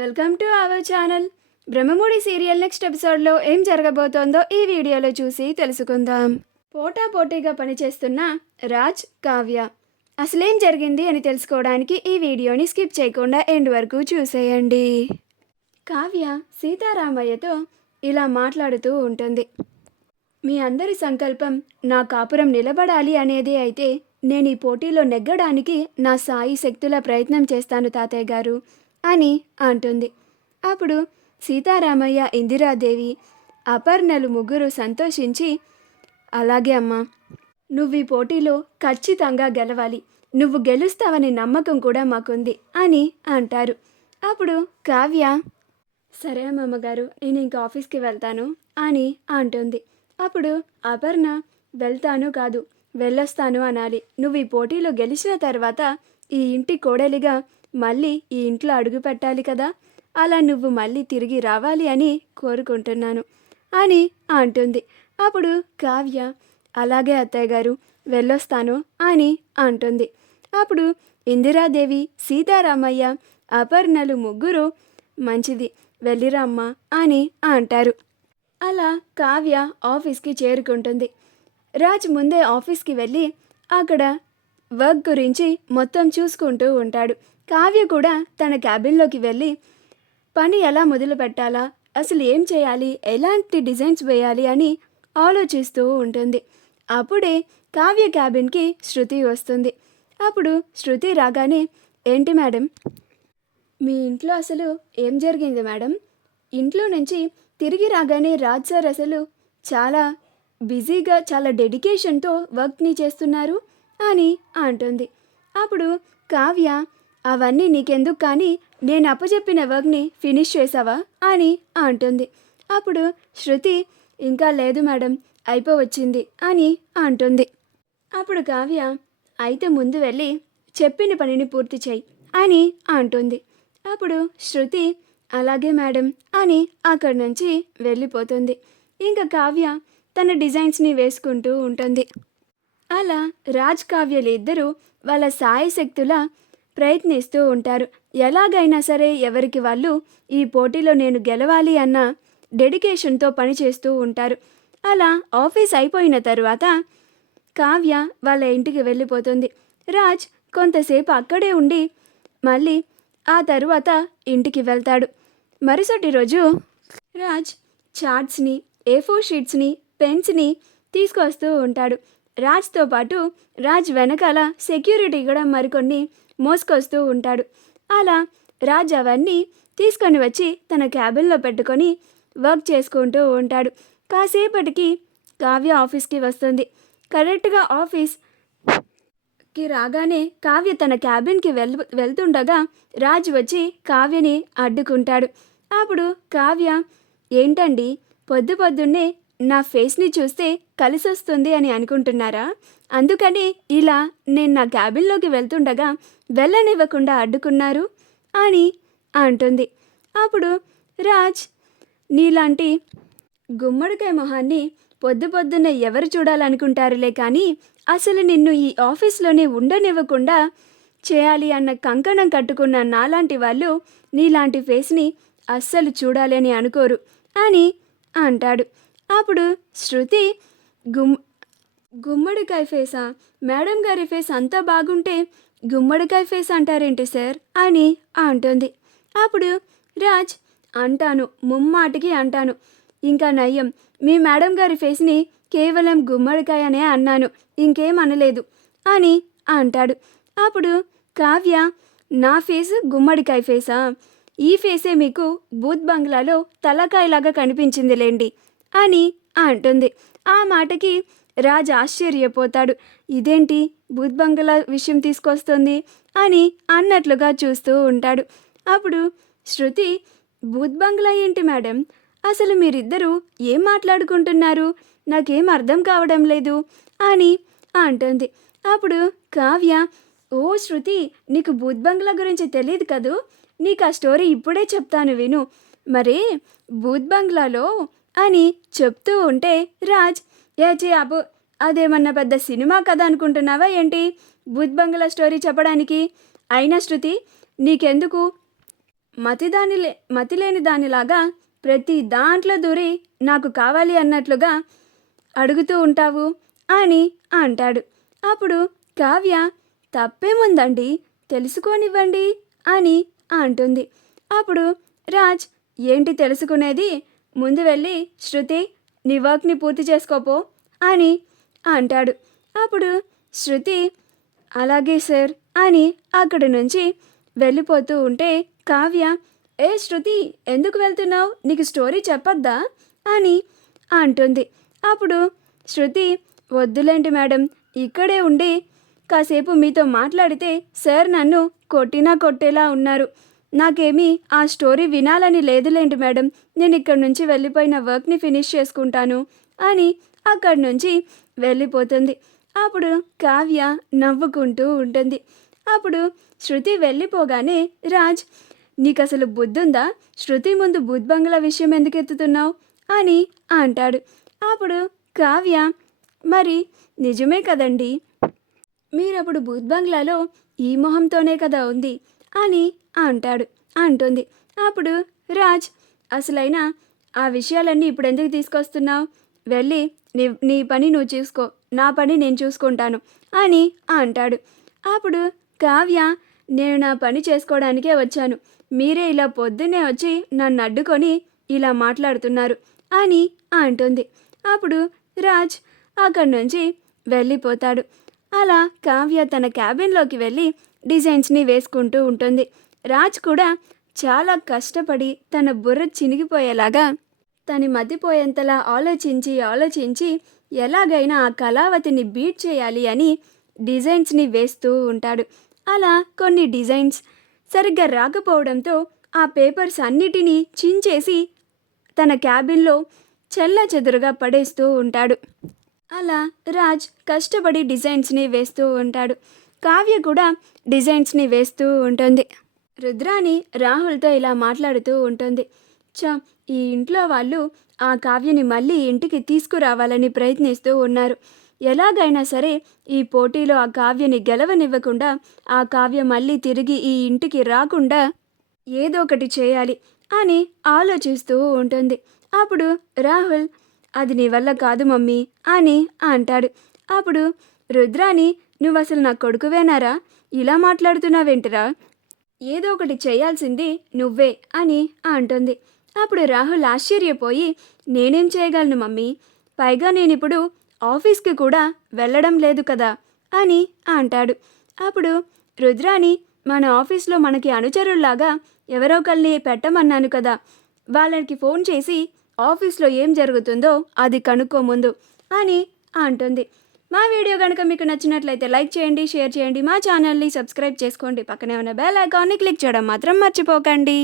Welcome to our channel. Brahmamudi serial next ఎపిసోడ్లో ఏం జరగబోతోందో ఈ వీడియోలో చూసి తెలుసుకుందాం. పోటాపోటీగా పనిచేస్తున్న రాజ్, కావ్య అసలేం జరిగింది అని తెలుసుకోవడానికి ఈ వీడియోని స్కిప్ చేయకుండా ఎండ్ వరకు చూసేయండి. కావ్య సీతారామయ్యతో ఇలా మాట్లాడుతూ ఉంటుంది. మీ అందరి సంకల్పం నా కాపురం నిలబడాలి అనేది అయితే నేను ఈ పోటీలో నెగ్గడానికి నా సాయి శక్తుల ప్రయత్నం చేస్తాను తాతయ్య గారు అని అంటుంది. అప్పుడు సీతారామయ్య, ఇందిరాదేవి, అపర్ణలు ముగ్గురు సంతోషించి, అలాగే అమ్మా, నువ్వు ఈ పోటీలో ఖచ్చితంగా గెలవాలి, నువ్వు గెలుస్తావని నమ్మకం కూడా మాకుంది అని అంటారు. అప్పుడు కావ్య, సరే అమ్మమ్మగారు, నేను ఇంక ఆఫీస్కి వెళ్తాను అని అంటుంది. అప్పుడు అపర్ణ, వెళ్తాను కాదు వెళ్ళొస్తాను అనాలి. నువ్వు ఈ పోటీలో గెలిచిన తర్వాత ఈ ఇంటి కోడలిగా మళ్ళీ ఈ ఇంట్లో అడుగు పెట్టాలి కదా, అలా నువ్వు మళ్ళీ తిరిగి రావాలి అని కోరుకుంటున్నాను అని అంటుంది. అప్పుడు కావ్య, అలాగే అత్తయ్య గారు, వెళ్ళొస్తాను అని అంటుంది. అప్పుడు ఇందిరాదేవి, సీతారామయ్య, అపర్ణలు ముగ్గురు, మంచిది, వెళ్ళిరామ్మా అని అంటారు. అలా కావ్య ఆఫీస్కి చేరుకుంటుంది. రాజ్ ముందే ఆఫీస్కి వెళ్ళి అక్కడ వర్క్ గురించి మొత్తం చూసుకుంటూ ఉంటాడు. కావ్య కూడా తన క్యాబిన్లోకి వెళ్ళి పని ఎలా మొదలు పెట్టాలా, అసలు ఏం చేయాలి, ఎలాంటి డిజైన్స్ వేయాలి అని ఆలోచిస్తూ ఉంటుంది. అప్పుడే కావ్య క్యాబిన్కి శృతి వస్తుంది. అప్పుడు శృతి రాగానే, ఏంటి మేడం, మీ ఇంట్లో అసలు ఏం జరిగింది మేడం? ఇంట్లో నుంచి తిరిగి రాగానే రాజ్ సార్ అసలు చాలా బిజీగా, చాలా డెడికేషన్తో వర్క్ని చేస్తున్నారు అని అంటుంది. అప్పుడు కావ్య, అవన్నీ నీకెందుకు కానీ నేను అప్పచెప్పిన వర్క్ని ఫినిష్ చేసావా అని అంటుంది. అప్పుడు శృతి, ఇంకా లేదు మేడం, అయిపోవచ్చింది అని అంటుంది. అప్పుడు కావ్య, అయితే ముందు వెళ్ళి చెప్పిన పనిని పూర్తి చేయి అని అంటుంది. అప్పుడు శృతి, అలాగే మేడం అని అక్కడి నుంచి వెళ్ళిపోతుంది. ఇంకా కావ్య తన డిజైన్స్ని వేసుకుంటూ ఉంటుంది. అలా రాజ్, కావ్యలు ఇద్దరూ వాళ్ళ సాయశక్తులా ప్రయత్నిస్తూ ఉంటారు. ఎలాగైనా సరే ఎవరికి వాళ్ళు ఈ పోటీలో నేను గెలవాలి అన్న డెడికేషన్తో పనిచేస్తూ ఉంటారు. అలా ఆఫీస్ అయిపోయిన తరువాత కావ్య వాళ్ళ ఇంటికి వెళ్ళిపోతుంది. రాజ్ కొంతసేపు అక్కడే ఉండి మళ్ళీ ఆ తరువాత ఇంటికి వెళ్తాడు. మరుసటి రోజు రాజ్ చార్ట్స్ని, A4 షీట్స్ని, పెన్స్ని తీసుకొస్తూ ఉంటాడు. రాజ్తో పాటు రాజ్ వెనకాల సెక్యూరిటీ కూడా మరికొన్ని మోసుకొస్తూ ఉంటాడు. అలా రాజ్ అవన్నీ తీసుకొని వచ్చి తన క్యాబిన్లో పెట్టుకొని వర్క్ చేసుకుంటూ ఉంటాడు. కాసేపటికి కావ్య ఆఫీస్కి వస్తుంది. కరెక్ట్గా ఆఫీస్కి రాగానే కావ్య తన క్యాబిన్కి వెళ్తుండగా రాజ్ వచ్చి కావ్యని అడ్డుకుంటాడు. అప్పుడు కావ్య, ఏంటండి, పొద్దున్నే నా ఫేస్ని చూస్తే కలిసొస్తుంది అని అనుకుంటున్నారా? అందుకని ఇలా నేను నా క్యాబిన్లోకి వెళ్తుండగా వెళ్ళనివ్వకుండా అడ్డుకున్నారు అని అంటుంది. అప్పుడు రాజ్, నీలాంటి గుమ్మడికాయ మొహాన్ని పొద్దున్నే ఎవరు చూడాలనుకుంటారులే, కానీ అసలు నిన్ను ఈ ఆఫీస్లోనే ఉండనివ్వకుండా చేయాలి అన్న కంకణం కట్టుకున్న నాలాంటి వాళ్ళు నీలాంటి ఫేస్ని అస్సలు చూడాలి అని అనుకోరు అని అంటాడు. అప్పుడు శృతి, గుమ్మడికాయ ఫేసా? మేడం గారి ఫేస్ అంతా బాగుంటే గుమ్మడికాయ ఫేస్ అంటారేంటి సార్ అని అంటుంది. అప్పుడు రాజ్, అంటాను, ముమ్మాటికి అంటాను, ఇంకా నయ్యం, మీ మేడం గారి ఫేస్ని కేవలం గుమ్మడికాయ అనే అన్నాను, ఇంకేం అనలేదు అని అంటాడు. అప్పుడు కావ్య, నా ఫేస్ గుమ్మడికాయ ఫేసా? ఈ ఫేసే మీకు బూత్ బంగ్లాలో తలకాయలాగా కనిపించిందిలేండి అని అంటుంది. ఆ మాటకి రాజ్ ఆశ్చర్యపోతాడు. ఇదేంటి బూత్ బంగ్లా విషయం తీసుకొస్తుంది అని అన్నట్లుగా చూస్తూ ఉంటాడు. అప్పుడు శృతి, బూత్ బంగ్లా ఏంటి మేడం, అసలు మీరిద్దరూ ఏం మాట్లాడుకుంటున్నారు, నాకేం అర్థం కావడం లేదు అని అంటుంది. అప్పుడు కావ్య, ఓ శృతి, నీకు బూత్ బంగ్లా గురించి తెలియదు కదూ, నీకు ఆ స్టోరీ ఇప్పుడే చెప్తాను విను. మరే బూత్ బంగ్లాలో అని చెప్తూ ఉంటే రాజ్, ఏచే అబ్బో, అదేమన్నా పెద్ద సినిమా కథ అనుకుంటున్నావా ఏంటి బూత్ బంగ్లా స్టోరీ చెప్పడానికి? అయినా శృతి, నీకెందుకు మతిలేని దానిలాగా ప్రతి దాంట్లో దూరి నాకు కావాలి అన్నట్లుగా అడుగుతూ ఉంటావు అని అంటాడు. అప్పుడు కావ్య తప్పేముందండి, తెలుసుకోనివ్వండి అని అంటుంది. అప్పుడు రాజ్ ఏంటి తెలుసుకునేది, ముందు వెళ్ళి శృతి నీ వర్క్ని పూర్తి చేసుకోపో అని అంటాడు. అప్పుడు శృతి అలాగే సార్ అని అక్కడి నుంచి వెళ్ళిపోతూ ఉంటే కావ్య ఏ శృతి ఎందుకు వెళ్తున్నావు, నీకు స్టోరీ చెప్పొద్దా అని అంటుంది. అప్పుడు శృతి వద్దులేండి మేడం, ఇక్కడే ఉండి కాసేపు మీతో మాట్లాడితే సార్ నన్ను కొట్టినా కొట్టేలా ఉన్నారు, నాకేమీ ఆ స్టోరీ వినాలని లేదులేండి మేడం, నేను ఇక్కడి నుంచి వెళ్ళిపోయిన వర్క్ని ఫినిష్ చేసుకుంటాను అని అక్కడి నుంచి వెళ్ళిపోతుంది. అప్పుడు కావ్య నవ్వుకుంటూ ఉంటుంది. అప్పుడు శృతి వెళ్ళిపోగానే రాజ్ నీకు అసలు బుద్ధుందా, శృతి ముందు బుద్బంగ్లా విషయం ఎందుకు ఎత్తుతున్నావు అని అంటాడు. అప్పుడు కావ్య మరి నిజమే కదండి, మీరప్పుడు బుద్బంగ్లాలో ఈ మొహంతోనే కదా ఉంది అని అంటుంది. అప్పుడు రాజ్ అసలైన ఆ విషయాలన్నీ ఇప్పుడు ఎందుకు తీసుకొస్తున్నావు, వెళ్ళి నీ పని నువ్వు చూసుకో, నా పని నేను చూసుకుంటాను అని అంటాడు. అప్పుడు కావ్య నేను నా పని చేసుకోవడానికే వచ్చాను, మీరే ఇలా పొద్దున్నే వచ్చి నన్ను అడ్డుకొని ఇలా మాట్లాడుతున్నారు అని అంటుంది. అప్పుడు రాజ్ అక్కడి నుంచి వెళ్ళిపోతాడు. అలా కావ్య తన క్యాబిన్లోకి వెళ్ళి డిజైన్స్ని వేసుకుంటూ ఉంటుంది. రాజ్ కూడా చాలా కష్టపడి తన బుర్ర చినిగిపోయేలాగా తను మతిపోయేంతలా ఆలోచించి ఎలాగైనా ఆ కళావతిని బీట్ చేయాలి అని డిజైన్స్ని వేస్తూ ఉంటాడు. అలా కొన్ని డిజైన్స్ సరిగ్గా రాకపోవడంతో ఆ పేపర్స్ అన్నిటినీ చించేసి తన క్యాబిన్లో చెల్లాచెదురుగా పడేస్తూ ఉంటాడు. అలా రాజ్ కష్టపడి డిజైన్స్ని వేస్తూ ఉంటాడు. కావ్య కూడా డిజైన్స్ని వేస్తూ ఉంటుంది. రుద్రాని రాహుల్తో ఇలా మాట్లాడుతూ ఉంటుంది. ఈ ఇంట్లో వాళ్ళు ఆ కావ్యని మళ్ళీ ఇంటికి తీసుకురావాలని ప్రయత్నిస్తూ ఉన్నారు, ఎలాగైనా సరే ఈ పోటీలో ఆ కావ్యని గెలవనివ్వకుండా ఆ కావ్య మళ్ళీ తిరిగి ఈ ఇంటికి రాకుండా ఏదో ఒకటి చేయాలి అని ఆలోచిస్తూ ఉంటుంది. అప్పుడు రాహుల్ అది నీ వల్ల కాదు మమ్మీ అని అంటాడు. అప్పుడు రుద్రాని నువ్వు అసలు నా కొడుకువేనారా, ఇలా మాట్లాడుతున్నావేంటిరా, ఏదో ఒకటి చేయాల్సింది నువ్వే అని అంటుంది. అప్పుడు రాహుల్ ఆశ్చర్యపోయి నేనేం చేయగలను మమ్మీ, పైగా నేనిప్పుడు ఆఫీస్కి కూడా వెళ్ళడం లేదు కదా అని అంటాడు. అప్పుడు రుద్రాని మన ఆఫీస్లో మనకి అనుచరుల్లాగా ఎవరో ఒకరిని పెట్టమన్నాను కదా, వాళ్ళకి ఫోన్ చేసి ఆఫీస్లో ఏం జరుగుతుందో అది కనుక్కో ముందు అని అంటుంది. మా వీడియో కనుక మీకు నచ్చినట్లయితే లైక్ చేయండి, షేర్ చేయండి, మా ఛానల్ని సబ్స్క్రైబ్ చేసుకోండి, పక్కనే ఉన్న బెల్ ఐకాన్ని క్లిక్ చేయడం మాత్రం మర్చిపోకండి.